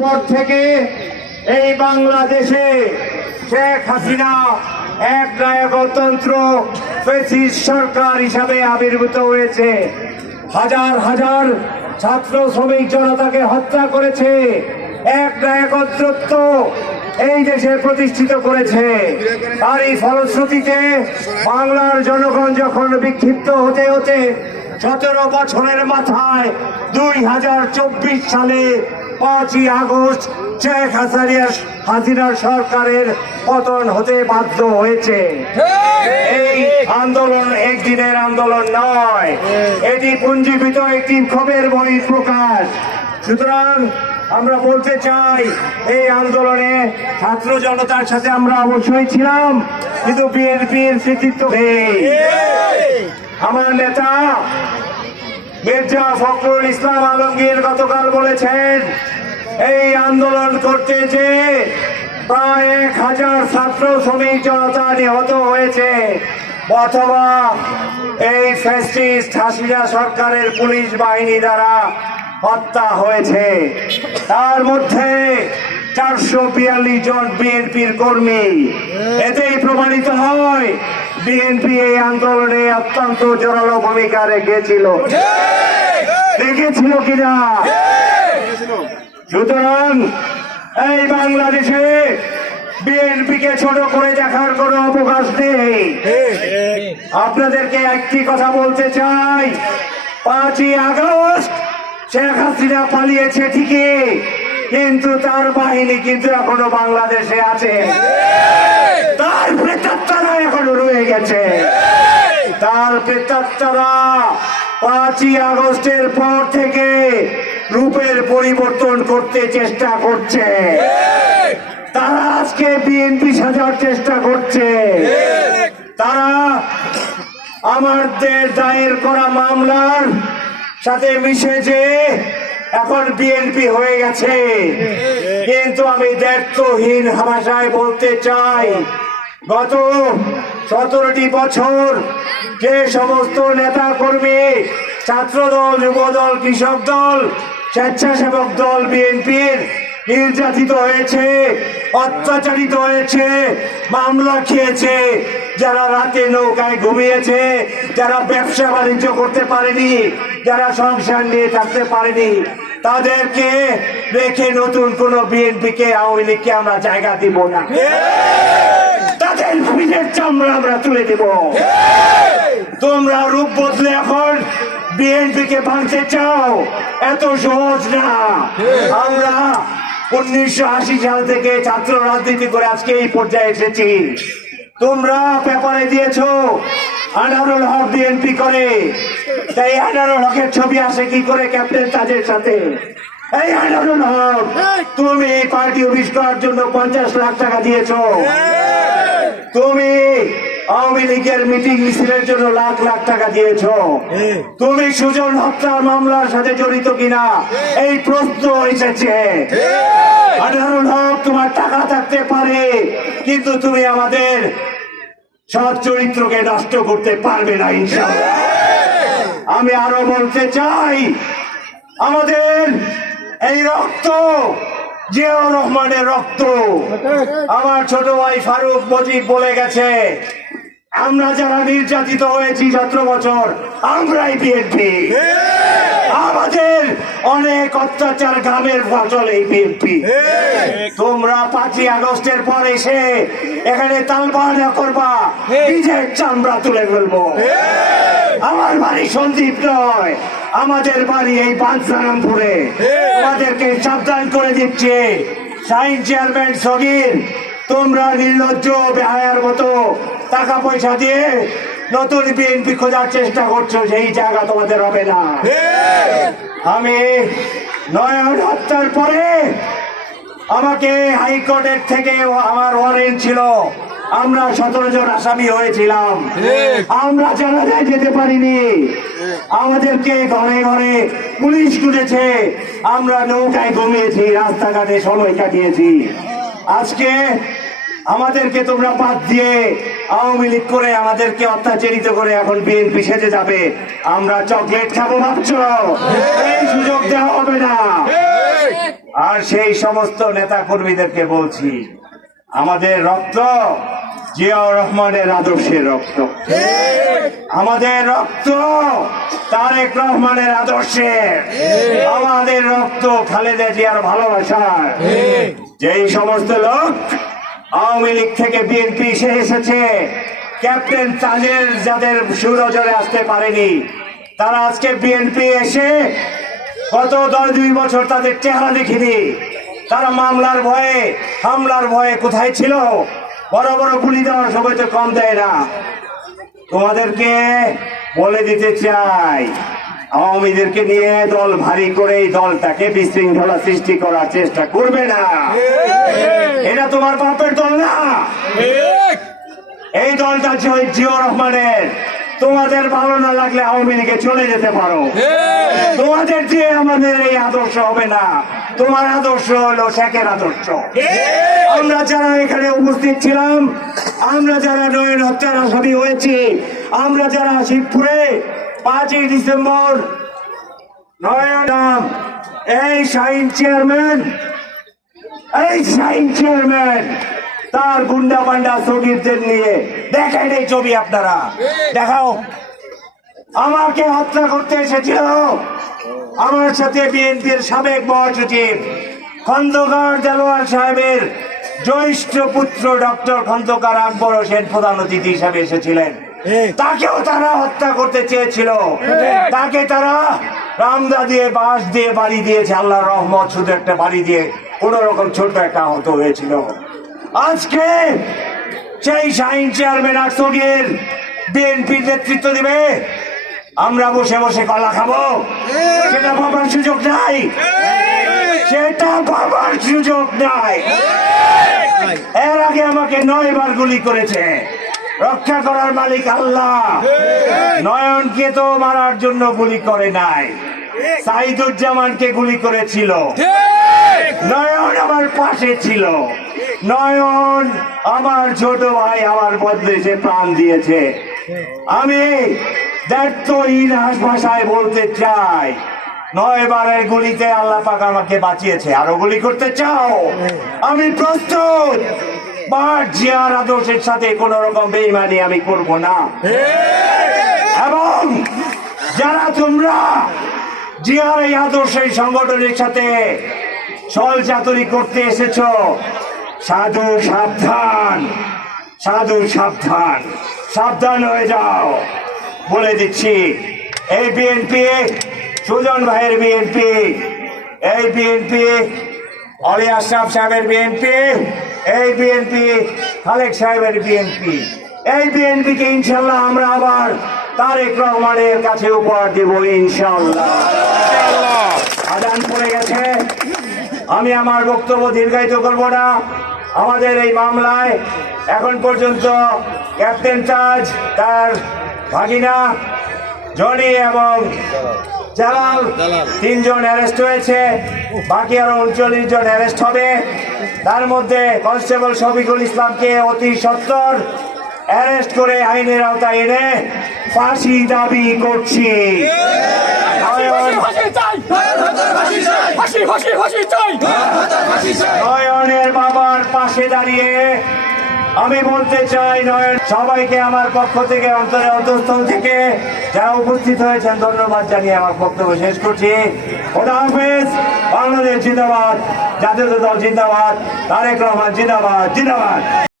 পর থেকে এই বাংলাদেশে শেখ হাসিনা এক ফেসিস সরকার হিসাবে আবির্ভূত হয়েছে। হাজার হাজার ছাত্র শ্রমিক জনতাকে হত্যা করেছে। এক নায়কতন্ত্র এই দেশে প্রতিষ্ঠিত করেছে। আর এই ফলশ্রুতিতে বাংলার জনগণ যখন বিক্ষিপ্ত হতে হতে সতেরো বছরের মাথায় দুই হাজার চব্বিশ সালে পাঁচই আগস্ট শেখ হাসিনা হাসিনার সরকারের পতন হতে বাধ্য হয়েছে। এই আন্দোলন একদিনের আন্দোলন নয়। এটি পুঞ্জীবিত একটি ক্ষোভের বহির প্রকাশ সুতরাং আমরা বলতে চাই, এই আন্দোলনে ছাত্র জনতার সাথে আমরা অবশ্যই ছিলাম, কিন্তু বিএনপির কৃতিত্ব আমার নেতা মির্জা ফখরুল ইসলাম আলমগীর গতকাল বলেছেন এই আন্দোলন করতে যে প্রায় এক হাজার ছাত্র শ্রমিক জনতা নিহত হয়েছে। অথবা এই ফ্যাসিস্ট হাসিনা সরকারের পুলিশ বাহিনী দ্বারা হত্যা হয়েছে। তার মধ্যে চারশো বিয়াল্লিশ জন বিএনপির কর্মী। এতেই প্রমাণিত হয় বিএনপি এই আন্দোলনে অত্যন্ত জোরালো ভূমিকা রেখেছিল। দেখেছিল কিনা? সুতরাং এই বাংলাদেশে বিএনপিকে ছোট করে দেখার কোনো অবকাশ নেই। আপনাদেরকে একটি কথা বলতে চাই। পাঁচই আগস্ট শেখ হাসিনা পালিয়েছে ঠিকই, কিন্তু তার বাহিনী কিন্তু এখনও বাংলাদেশে আছে। তার প্রেতাত্মারা এখনও রয়ে গেছে। তার প্রেতাত্মারা পাঁচই আগস্টের পর থেকে রূপের পরিবর্তন করতে চেষ্টা করছে। তারা আজকে বিএনপি সাজার চেষ্টা করছে। তারা আমাদের দায়ের করা মামলার সাথে মিশেছে এখন বিএনপি হয়ে গেছে। কিন্তু আমি দায়িত্বহীন ভাষায় বলতে চাই, গত সতেরোটি বছর যে সমস্ত নেতা কর্মী ছাত্র দল যুব দল কৃষক দল স্বেচ্ছাসেবক দল বিএনপির নির্যাতিত হয়েছে, অত্যাচারিত হয়েছে, মামলা খেয়েছে, যারা রাতে নৌকায় ঘুমিয়েছে, যারা ব্যবসা বাণিজ্য করতে পারেনি, যারা সংসার নিয়ে থাকতে পারেনি, তাদেরকে রেখে নতুন কোন বিএনপি কে আওয়ামী লীগকে আমরা জায়গা দিব না। তাদের পিঠের চামড়া আমরা তুলে দেব। তোমরা রূপ বদলে এখন বিএনপি কে ভাঙতে চাও এত সহজ না। আমরা উনিশশো আশি সাল থেকে ছাত্র রাজনীতি করে আজকে এই পর্যায়ে এসেছি। তোমরা পেপারে দিয়েছ আনারুল হক বিএনপি করে। তাই আনারুল হকের ছবি আসে কি করে ক্যাপ্টেন তাজের সাথে? এই আনারুল হক তুমি এই পার্টি অফিস করার জন্য পঞ্চাশ লাখ টাকা দিয়েছ। তুমি আওয়ামী লীগের মিটিং মিছিলের জন্য লাখ লাখ টাকা দিয়েছ। তুমি সুজন হত্যার মামলার সাথে জড়িত কিনা? এই প্রশ্ন এসেছে। আঠারুল হক তোমার টাকা থাকতে পারে কিন্তু তুমি আমাদের সৎ চরিত্রকে নষ্ট করতে পারবে না ইনশাআল্লাহ। আমি আরও বলতে চাই আমাদের এই রক্ত জিয়াউর রহমানের রক্ত আমার ছোট ভাই ফারুক মজিদ বলে গেছে আমরা যারা নির্যাতিত হয়েছি সতেরো বছর আমরাই বিএনপি আমাদের অনেক অত্যাচার গ্রামের ফসল এই বিএনপি তোমরা পাঁচই আগস্টের পর এসে এখানে তালবাহানা করবা নিজের চামড়া তুলে ফেলব। আমার বাড়ি সন্দীপ নয় আমাদের বাড়ি এই বাঞ্ছারামপুরে আমাদেরকে সাবধান করে দিচ্ছে। সাইন চেয়ারম্যান সগির তোমরা নির্লজ্জ বেহায়ার মতো টাকা পয়সা দিয়ে নতুন বিএনপি খোঁজার চেষ্টা করছ সেই জায়গা তোমাদের হবে না। আমি নয়ন হত্যার পরে আমাকে হাইকোর্টের থেকে আমার ওয়ারেন্ট ছিল আমরা সতেরো জন আসামি হয়েছিলাম। আমরা জানাজায় যেতে পারিনি। আমাদেরকে ঘরে ঘরে পুলিশ খুঁজেছে। আমরা নৌকায় ঘুমিয়েছি রাস্তাঘাটে সময় কাটিয়েছি। আজকে আমাদেরকে তোমরা বাদ দিয়ে আওয়ামী লীগ করে আমাদেরকে অত্যাচারিত করে এখন বিএনপি সেজে যাবে। আমরা চকলেট খাব ভাবছ? এই সুযোগ দেওয়া হবে না। আর সেই সমস্ত নেতা কর্মীদেরকে বলছি, আমাদের রক্ত, জিয়াউর রহমানের আদর্শের রক্ত। আমাদের রক্ত, তারেক রহমানের আদর্শের। আমাদের রক্ত খালেদা জিয়ার ভালোবাসার। যেই সমস্ত লোক আওয়ামী লীগ থেকে বিএনপি এসে এসেছে। ক্যাপ্টেন তাজের যাদের সুরজরে আসতে পারেনি, তারা আজকে বিএনপি এসে গত দশ দুই বছর তাদের চেহারা দেখিনি। তারা মামলার ভয়ে, হামলার ভয়ে কোথায় ছিল? বড় বড় গুলি দেওয়ার সময় তো কম দেয় না। তোমাদেরকে বলে দিতে চাই, আওয়ামীদেরকে নিয়ে দল ভারী করে এই দলটাকে বিশৃঙ্খলা সৃষ্টি করার চেষ্টা করবে না। এটা তোমার বাপের দল না? এই দলটা জি- জিয়াউর রহমানের। তোমাদের ভালো না লাগলে আওয়ামী লীগে চলে যেতে পারো। তোমাদের যে আমাদের এই আদর্শ হবে না তোমার আদর্শ হলো শেখের আদর্শ। আমরা যারা এখানে উপস্থিত ছিলাম আমরা যারা নয়ন হত্যার আসামি হয়েছি আমরা যারা শিবপুরে পাঁচই ডিসেম্বর নয়ন এই শাহিন চেয়ারম্যান এই শাহিন চেয়ারম্যান তার গুন্ডা পান্ডা সগিরদের নিয়ে দেখেন এই ছবি আপনারা। দেখাও। আমাকে হত্যা করতে এসেছিল। আমার সাথে বিএনপির সাবেক মহাসচিব খন্দকার দেলোয়ার সাহেবের জ্যৈষ্ঠ পুত্র ডক্টর খন্দকার আকবর হোসেন প্রধান অতিথি হিসাবে এসেছিলেন। তাকেও তারা হত্যা করতে চেয়েছিল। তাকে তারা রামদা দিয়ে বাঁশ দিয়ে বাড়ি দিয়েছে আল্লাহ রহমত শুধু একটা বাড়ি দিয়ে। কোন রকম ছোট একটা আহত হয়েছিল। আজকে সেই শাহিন চেয়ারম্যান আসগের বিএনপির নেতৃত্ব দিবে। আমরা বসে বসে কলা খাব। সেটা ভাবার সুযোগ নাই। সেটা ভাবার সুযোগ নাই। এর আগে আমাকে নয় বার গুলি করেছে। রক্ষা করার মালিক আল্লাহ। নয়নকে তো মারার জন্য গুলি করে নাই। সাইদুজ্জামানকে গুলি করেছিল। নয়ন আমার পাশে ছিল। নয়ন, আমার ছোট ভাই আমার বদলে সে প্রাণ দিয়েছে। আমি ভাষায় বলতে চাই। নয় বারের গুলিতে আল্লাহ পাক আমাকে বাঁচিয়েছে। আরও গুলি করতে চাও? আমি প্রস্তুত। বাট জিয়ার আদর্শের সাথে কোন রকম বেইমানি আমি করব না। এবং যারা তোমরা জিয়ার এই আদর্শের সংগঠনের সাথে ছল চাতুরি করতে এসেছ। সাধু, সাবধান। সাধু, সাবধান। সাবধান হয়ে যাও। বলে দিচ্ছি, এই বিএনপি সুজন ভাইয়ের বিএনপি এই বিএনপি অলি আশরাফ সাহেবের বিএনপি এই বিএনপি খালেক সাহেবের বিএনপি এই বিএনপিকে ইনশাল্লাহ আমরা আবার তারেক রহমানের কাছে উপহার দেব, ইনশাল্লাহ। আদান পড়ে গেছে। আমি আমার বক্তব্য দীর্ঘায়িত করব না। আমাদের এই মামলায় এখন পর্যন্ত ক্যাপ্টেন তাজ তার ভাগিনা জনি এবং জালাল তিনজন অ্যারেস্ট হয়েছে। বাকি আরও উনচল্লিশ জন অ্যারেস্ট হবে। তার মধ্যে কনস্টেবল শফিকুল ইসলামকে অতি সত্তর অ্যারেস্ট করে আইনের আওতায় এনে ফাঁসি দাবি করছি। নয়নের বাবার পাশে দাঁড়িয়ে আমি বলতে চাই, নয়ন, সবাইকে আমার পক্ষ থেকে, অন্তরে অন্তঃস্থল থেকে যারা উপস্থিত হয়েছেন, ধন্যবাদ জানিয়ে আমার বক্তব্য শেষ করছি। বাংলাদেশ জিন্দাবাদ, জাতীয় দল জিন্দাবাদ, তারেক রহমান জিন্দাবাদ জিন্দাবাদ।